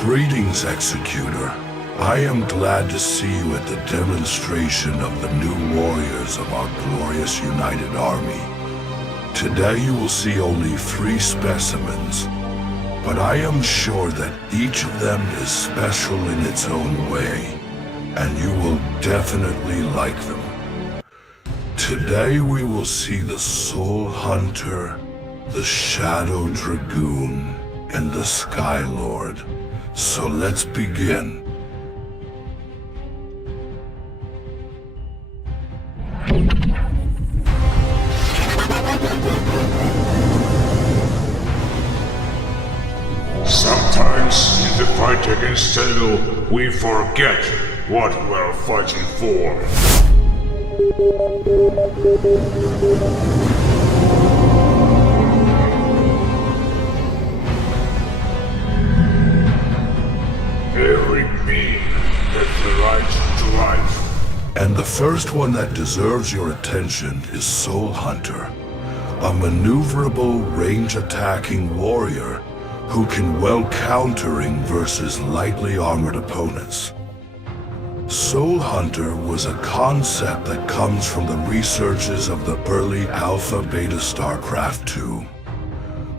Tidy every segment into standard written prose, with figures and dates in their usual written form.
Greetings, Executor. I am glad to see you at the demonstration of the new warriors of our glorious United Army. Today you will see only 3 specimens, but I am sure that each of them is special in its own way, and you will definitely like them. Today we will see the Soul Hunter, the Shadow Dragoon, and the Sky Lord. So let's begin. Sometimes in the fight against evil, we forget what we're fighting for. Every being has the right to life. And the first one that deserves your attention is Soul Hunter, a maneuverable, range-attacking warrior who can well countering versus lightly armored opponents. Soul Hunter was a concept that comes from the researches of the early Alpha-Beta StarCraft II.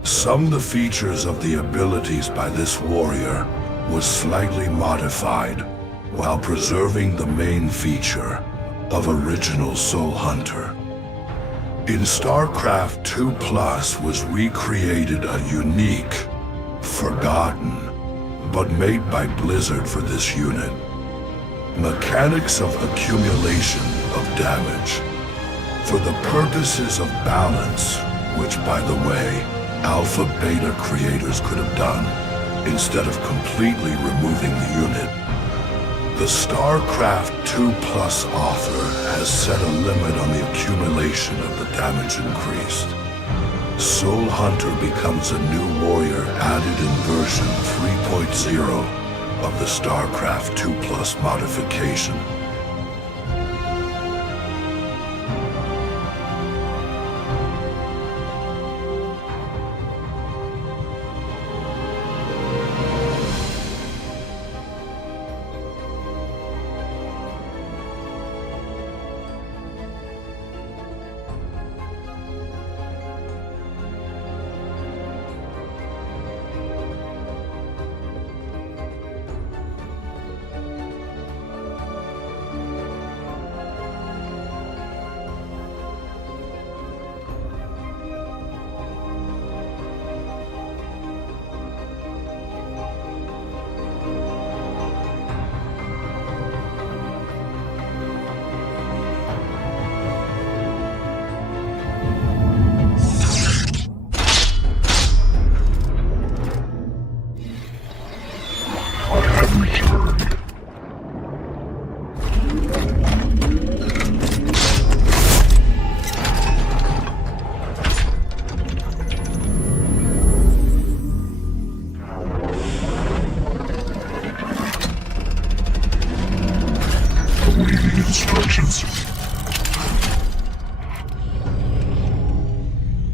Some of the features of the abilities by this warrior was slightly modified, while preserving the main feature of original Soul Hunter. In StarCraft II Plus was recreated a unique, forgotten, but made by Blizzard for this unit. Mechanics of accumulation of damage. For the purposes of balance, which by the way, Alpha-Beta creators could have done, instead of completely removing the unit. The StarCraft II Plus author has set a limit on the accumulation of the damage increased. Soul Hunter becomes a new warrior added in version 3.0 of the StarCraft II Plus modification.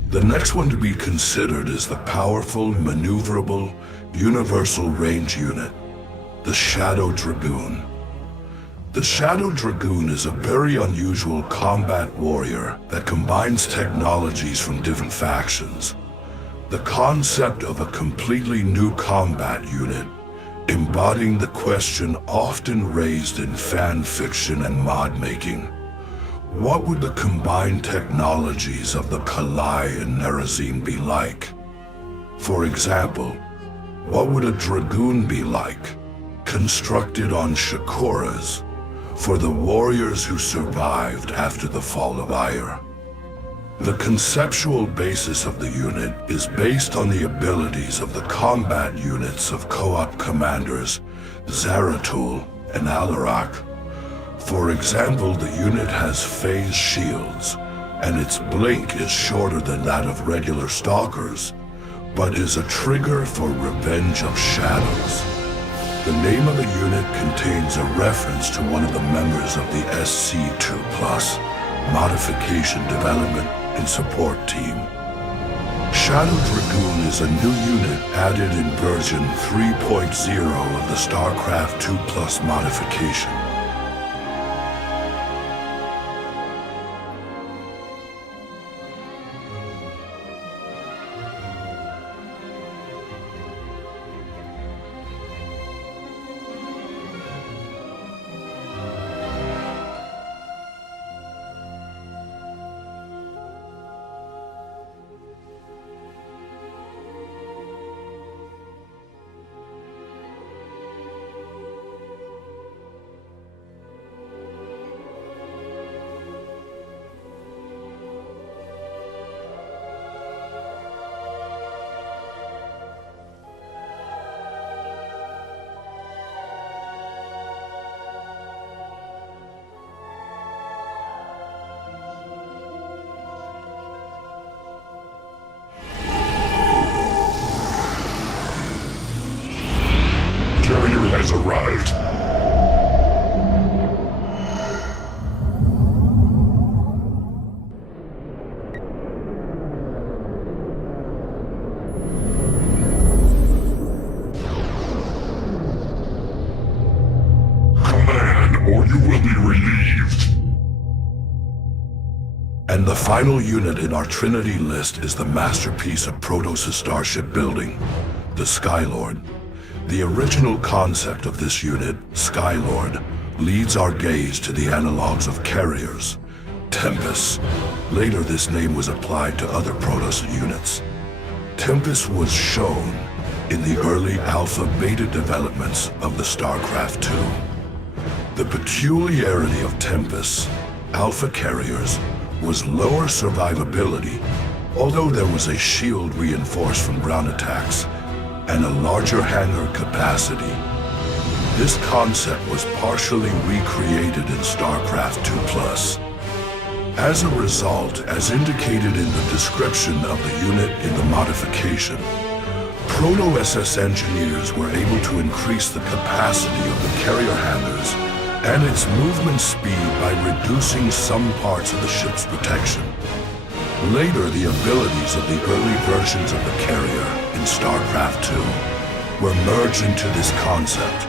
The next one to be considered is the powerful, maneuverable, universal range unit, the Shadow Dragoon. The Shadow Dragoon is a very unusual combat warrior that combines technologies from different factions. The concept of a completely new combat unit, embodying the question often raised in fan fiction and mod making. What would the combined technologies of the Kalai and Nerazine be like? For example, what would a Dragoon be like, constructed on Shakuras, for the warriors who survived after the fall of Aiur? The conceptual basis of the unit is based on the abilities of the combat units of co-op commanders Zeratul and Alarak. For example, the unit has phase shields, and its blink is shorter than that of regular stalkers, but is a trigger for Revenge of Shadows. The name of the unit contains a reference to one of the members of the SC2 Plus modification development and support team. Shadow Dragoon is a new unit added in version 3.0 of the StarCraft II Plus modification. Has arrived. Command, or you will be relieved. And the final unit in our Trinity list is the masterpiece of Protoss' starship building, the Skylord. The original concept of this unit, Skylord, leads our gaze to the analogs of carriers, Tempest. Later this name was applied to other Protoss units. Tempest was shown in the early alpha-beta developments of the StarCraft II. The peculiarity of Tempest, alpha carriers, was lower survivability, although there was a shield reinforced from ground attacks, and a larger hangar capacity. This concept was partially recreated in StarCraft II Plus. As a result, as indicated in the description of the unit in the modification, Proto-SS engineers were able to increase the capacity of the carrier hangars and its movement speed by reducing some parts of the ship's protection. Later, the abilities of the early versions of the carrier in StarCraft II were merged into this concept.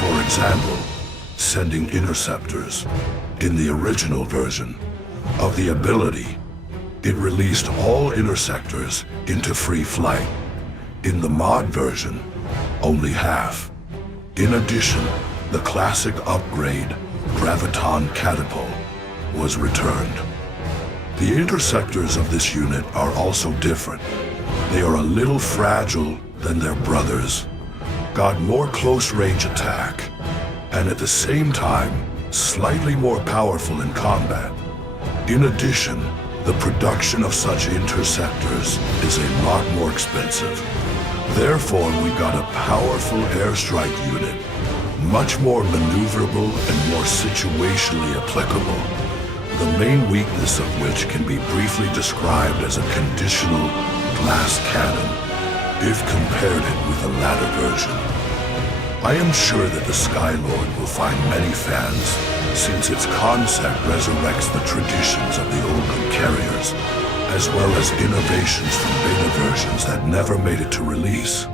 For example, sending interceptors. In the original version of the ability, it released all interceptors into free flight. In the mod version, only half. In addition, the classic upgrade, Graviton Catapult, was returned. The interceptors of this unit are also different. They are a little fragile than their brothers, got more close-range attack, and at the same time, slightly more powerful in combat. In addition, the production of such interceptors is a lot more expensive. Therefore, we got a powerful airstrike unit, much more maneuverable and more situationally applicable. The main weakness of which can be briefly described as a conditional glass cannon, if compared it with the latter version. I am sure that the Skylord will find many fans, since its concept resurrects the traditions of the older carriers, as well as innovations from beta versions that never made it to release.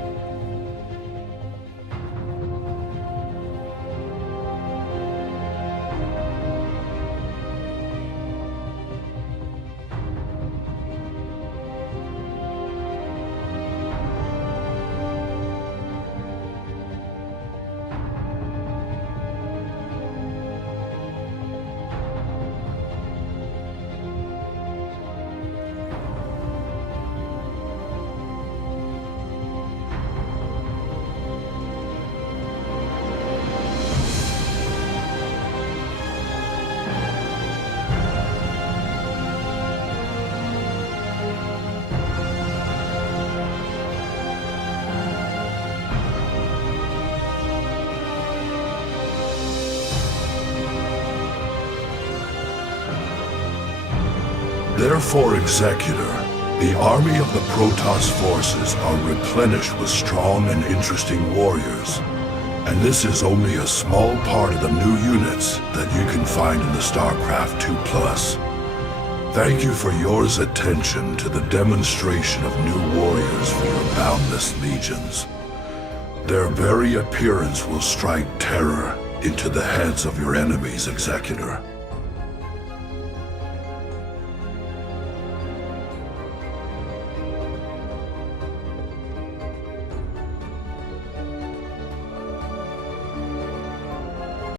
Therefore, Executor, the army of the Protoss forces are replenished with strong and interesting warriors. And this is only a small part of the new units that you can find in the StarCraft II Plus. Thank you for yours attention to the demonstration of new warriors for your boundless legions. Their very appearance will strike terror into the heads of your enemies, Executor.